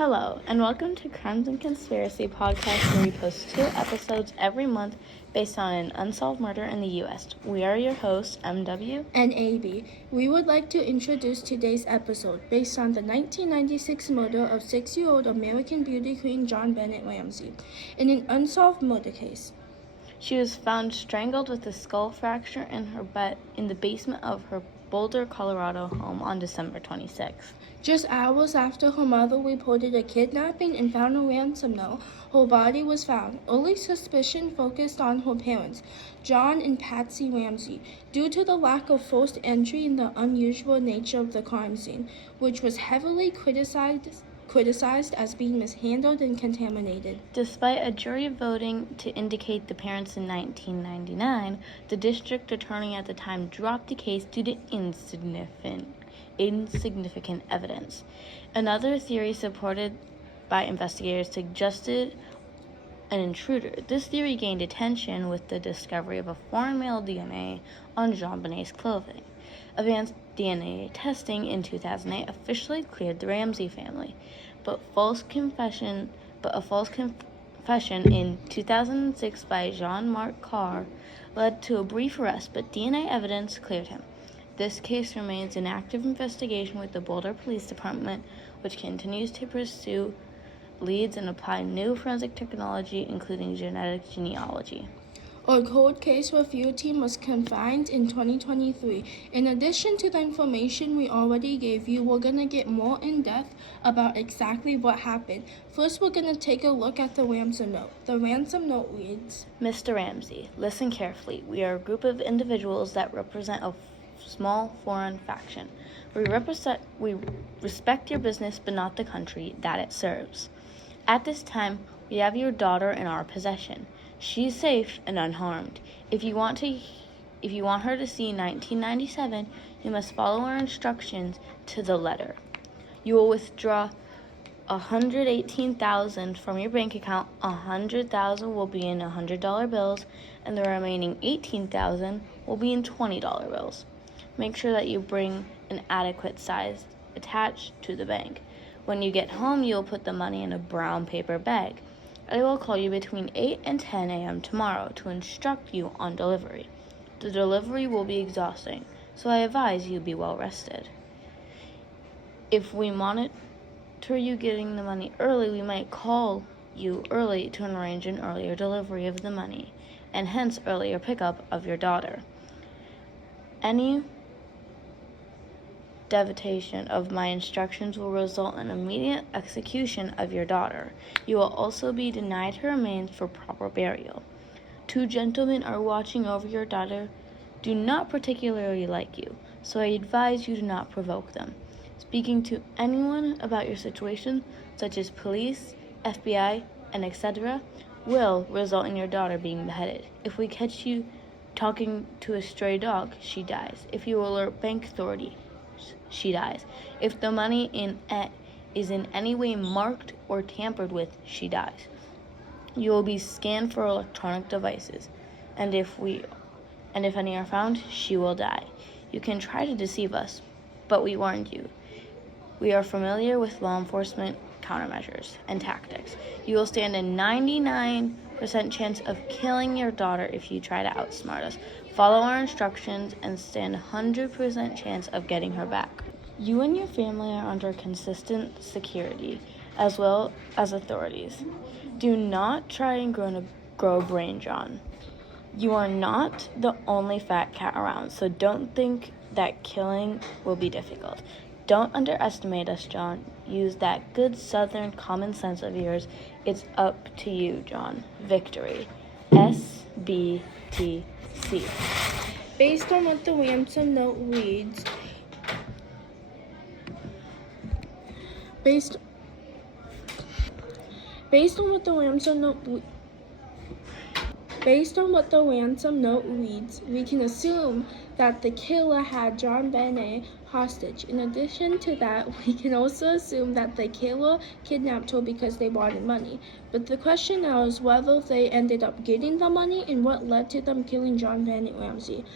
Hello, and welcome to Crimes and Conspiracy podcast, where we post 2 episodes every month based on an unsolved murder in the U.S. We are your hosts, MW and AB. We would like to introduce today's episode based on the 1996 murder of 6-year-old American beauty queen JonBenét Ramsey in an unsolved murder case. She was found strangled with a skull fracture in the basement of her Boulder, Colorado home on December 26th. Just hours after her mother reported a kidnapping and found a ransom note, her body was found. Early suspicion focused on her parents, John and Patsy Ramsey, due to the lack of forced entry and the unusual nature of the crime scene, which was heavily criticized as being mishandled and contaminated. Despite a jury voting to indicate the parents in 1999, the district attorney at the time dropped the case due to insignificant evidence. Another theory supported by investigators suggested an intruder. This theory gained attention with the discovery of a foreign male DNA on JonBenét's clothing. Advanced DNA testing in 2008 officially cleared the Ramsey family, but a false confession in 2006 by Jean-Marc Carr led to a brief arrest, but DNA evidence cleared him. This case remains an active investigation with the Boulder Police Department, which continues to pursue leads and apply new forensic technology, including genetic genealogy. Our cold case review team was confined in 2023. In addition to the information we already gave you, we're going to get more in-depth about exactly what happened. First, we're going to take a look at the ransom note. The ransom note reads, Mr. Ramsey, listen carefully. We are a group of individuals that represent a small foreign faction. We respect your business, but not the country that it serves. At this time, we have your daughter in our possession. She's safe and unharmed. If you want her to see 1997, you must follow our instructions to the letter. You will withdraw $118,000 from your bank account. $100,000 will be in $100 bills, and the remaining $18,000 will be in $20 bills. Make sure that you bring an adequate size attached to the bank. When you get home, you will put the money in a brown paper bag. I will call you between 8 and 10 a.m. tomorrow to instruct you on delivery. The delivery will be exhausting, so I advise you be well rested. If we monitor you getting the money early, we might call you early to arrange an earlier delivery of the money, and hence earlier pickup of your daughter. Any deviation of my instructions will result in immediate execution of your daughter. You will also be denied her remains for proper burial. 2 gentlemen are watching over your daughter, do not particularly like you, so I advise you to not provoke them. Speaking to anyone about your situation, such as police, FBI, and etc., will result in your daughter being beheaded. If we catch you talking to a stray dog, she dies. If you alert bank authority, she dies. If the money is in any way marked or tampered with, she dies. You will be scanned for electronic devices, and if any are found, she will die. You can try to deceive us, but we warned you. We are familiar with law enforcement countermeasures and tactics. You will stand a 99% chance of killing your daughter if you try to outsmart us. Follow our instructions and stand 100% chance of getting her back. You and your family are under consistent security, as well as authorities. Do not try and grow a brain, John. You are not the only fat cat around, so don't think that killing will be difficult. Don't underestimate us, John. Use that good southern common sense of yours. It's up to you, John. Victory. SBTC. based on what the ransom note reads, based on what the ransom note reads, we can assume that the killer had JonBenét hostage. In addition to that, we can also assume that the killer kidnapped her because they wanted money. But the question now is whether they ended up getting the money and what led to them killing JonBenét Ramsey.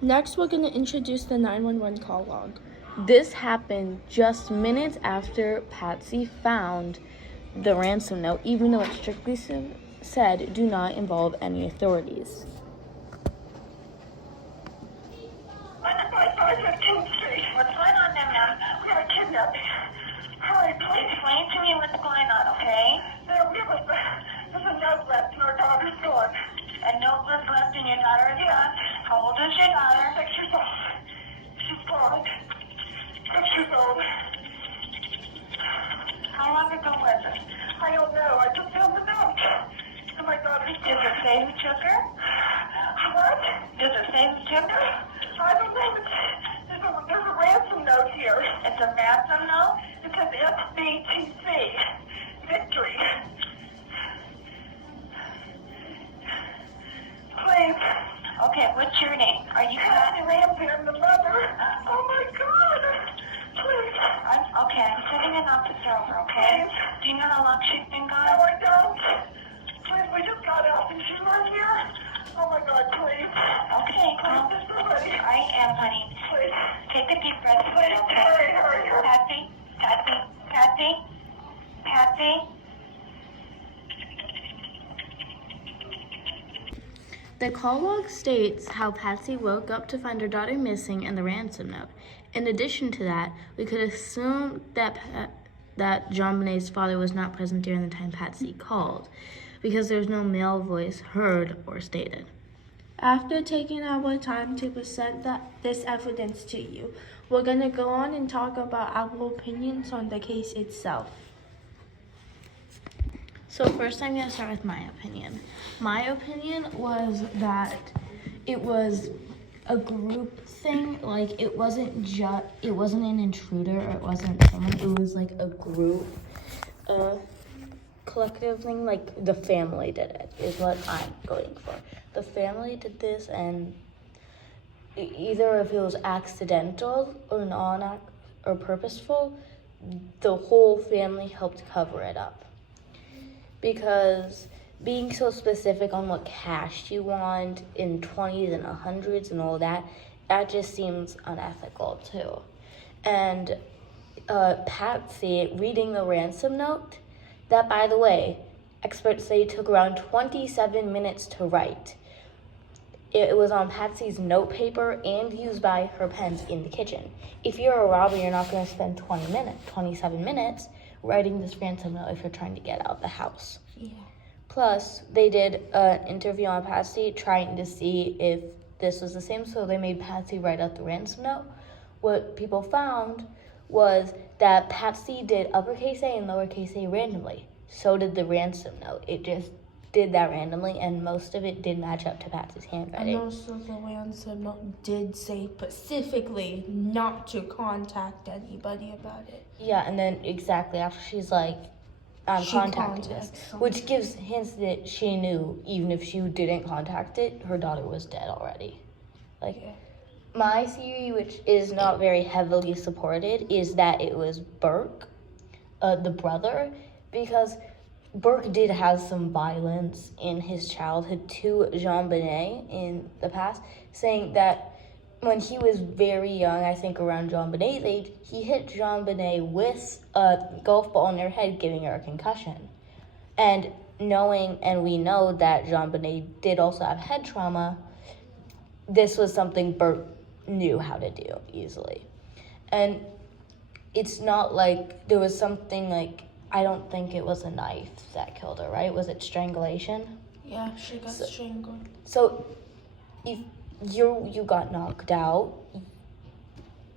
Next, we're going to introduce the 911 call log. This happened just minutes after Patsy found the ransom note, even though it strictly said do not involve any authorities. What's going on now, ma'am? We got a kidnapping. Hurry, please. Explain to me what's going on, okay? There's a note left and our daughter's gone. A note was left and your daughter is gone? How old is your daughter? 6 years old. She's gone. 6 years old. How long ago was it? I don't know. I just found the note. And my daughter's gone. Does it say who took her? What? Does it say who took her? I don't know. There's a ransom note here. It's a ransom note? It says FBTC. Victory. Please. Okay, what's your name? Are you Patty Ramsey? I'm the mother. Oh my God. Please. Okay, I'm sending an officer over, okay? Please. Do you know how long she's been gone? No, I don't. Please, we just got out and she's right here. Oh my God, please. Okay, I am, honey. Please. Take a deep breath. Please, okay? Hurry. Patsy. The call log states how Patsy woke up to find her daughter missing and the ransom note. In addition to that, we could assume that JonBenét's father was not present during the time Patsy called, because there's no male voice heard or stated. After taking our time to present this evidence to you, we're going to go on and talk about our opinions on the case itself. So first I'm going to start with my opinion. My opinion was that it was a group thing. Like, it wasn't an intruder, or it wasn't someone. It was like a group collective thing. Like, the family did it, is what I'm going for. The family did this, and either if it was accidental or purposeful, the whole family helped cover it up. Because being so specific on what cash you want in 20s and 100s and all that just seems unethical too. And Patsy reading the ransom note, that, by the way, experts say took around 27 minutes to write. It was on Patsy's notepaper and used by her pens in the kitchen. If you're a robber, you're not going to spend 27 minutes writing this ransom note if you're trying to get out of the house. Yeah. Plus, they did an interview on Patsy trying to see if this was the same, so they made Patsy write out the ransom note. What people found was that Patsy did uppercase A and lowercase a randomly. So did the ransom note. It just did that randomly, and most of it did match up to Patsy's handwriting. And also the ransom note did say specifically not to contact anybody about it. Yeah, and then exactly after she's like, I'm contacting this, which gives hints that she knew even if she didn't contact it, her daughter was dead already. My theory, which is not very heavily supported, is that it was Burke, the brother, because Burke did have some violence in his childhood to JonBenét in the past, saying that when he was very young, I think around JonBenét's age, he hit JonBenét with a golf ball in her head, giving her a concussion. And we know that JonBenet did also have head trauma, this was something Burke knew how to do easily. And it's not like there was something like, I don't think it was a knife that killed her, right? Was it strangulation? Yeah, she got strangled. So if you got knocked out,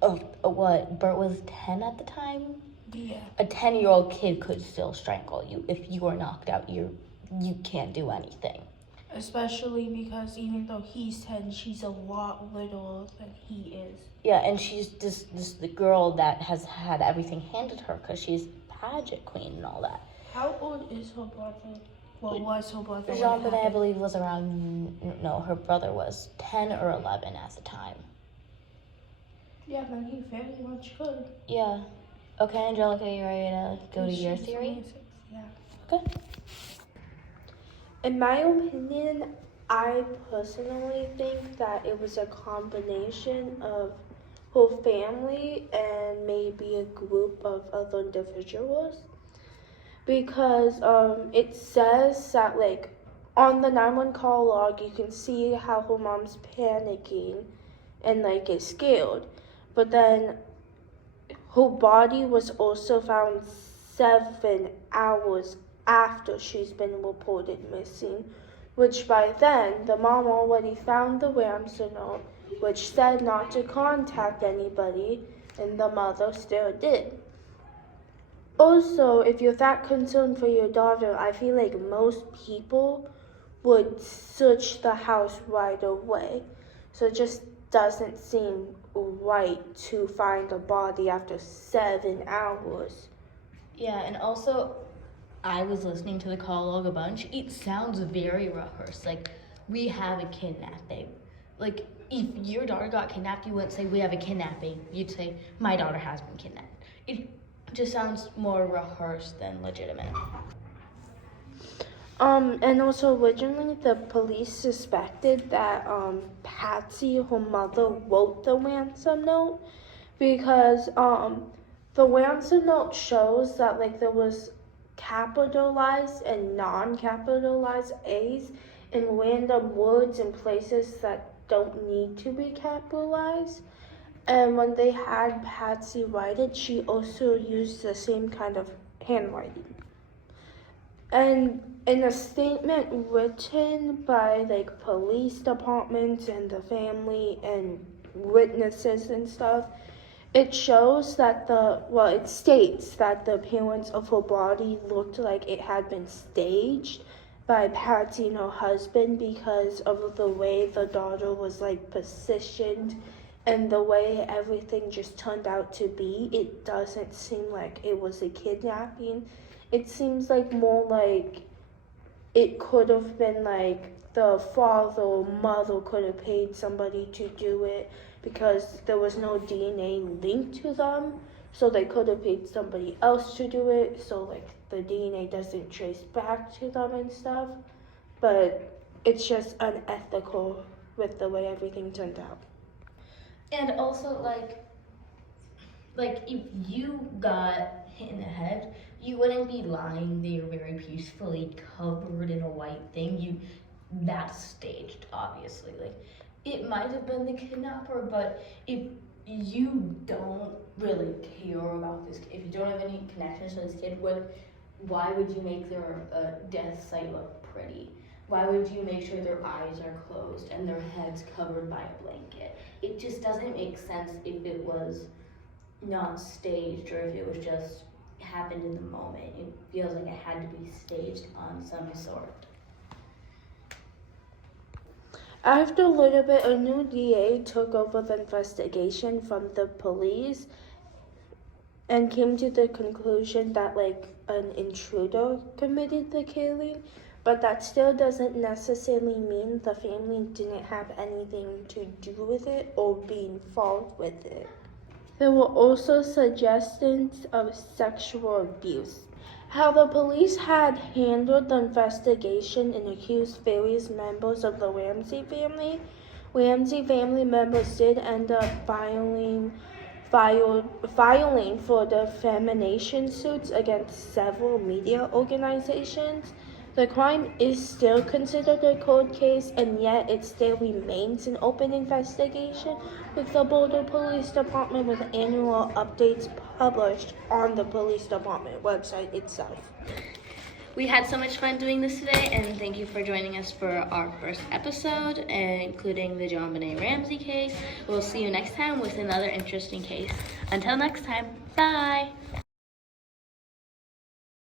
what, Bert was 10 at the time? Yeah. A 10-year-old kid could still strangle you. If you were knocked out, you can't do anything. Especially because even though he's 10, she's a lot littler than he is. Yeah, and she's just the girl that has had everything handed her because she's pageant queen and all that. How old is her brother? Well, was her brother? JonBenet, I believe, was her brother was 10 or 11 at the time. Yeah, then he very much could. Yeah. Okay, Angelica, you ready to go to your theory? 26, yeah. Okay. In my opinion, I personally think that it was a combination of her family and maybe a group of other individuals, because it says that like on the 911 call log you can see how her mom's panicking and like is scared, but then her body was also found 7 hours after she's been reported missing, which by then the mom already found the Ramsey note, which said not to contact anybody, and the mother still did. Also, if you're that concerned for your daughter, I feel like most people would search the house right away. So it just doesn't seem right to find a body after 7 hours. Yeah, and also, I was listening to the call log a bunch. It sounds very rehearsed. Like, we have a kidnapping. Like, if your daughter got kidnapped, you wouldn't say, we have a kidnapping. You'd say, my daughter has been kidnapped. It just sounds more rehearsed than legitimate. And also originally the police suspected that Patsy, her mother, wrote the ransom note, because the ransom note shows that like there was capitalized and non-capitalized A's in random words and places that don't need to be capitalized. And when they had Patsy write it, she also used the same kind of handwriting. And in a statement written by like police departments and the family and witnesses and stuff, it shows that it states that the appearance of her body looked like it had been staged by Patsy and her husband because of the way the daughter was like positioned and the way everything just turned out to be. It doesn't seem like it was a kidnapping. It seems like more like it could have been like the father or mother could have paid somebody to do it because there was no DNA linked to them, so they could have paid somebody else to do it, so like the DNA doesn't trace back to them and stuff, but it's just unethical with the way everything turned out. And also, like if you got hit in the head, you wouldn't be lying there very peacefully covered in a white thing. That's staged, obviously. Like, it might have been the kidnapper, but if you don't really care about this, if you don't have any connections to this kid, why would you make their death site look pretty? Why would you make sure their eyes are closed and their heads covered by a blanket? It just doesn't make sense if it was not staged or if it was just happened in the moment. It feels like it had to be staged on some sort. After a little bit, a new DA took over the investigation from the police and came to the conclusion that like an intruder committed the killing, but that still doesn't necessarily mean the family didn't have anything to do with it or be involved with it. There were also suggestions of sexual abuse. How the police had handled the investigation and accused various members of the Ramsey family. Ramsey family members did end up filing for defamation suits against several media organizations. The crime is still considered a cold case, and yet it still remains an open investigation, with the Boulder Police Department with annual updates published on the police department website itself. We had so much fun doing this today, and thank you for joining us for our first episode, including the JonBenét Ramsey case. We'll see you next time with another interesting case. Until next time, bye!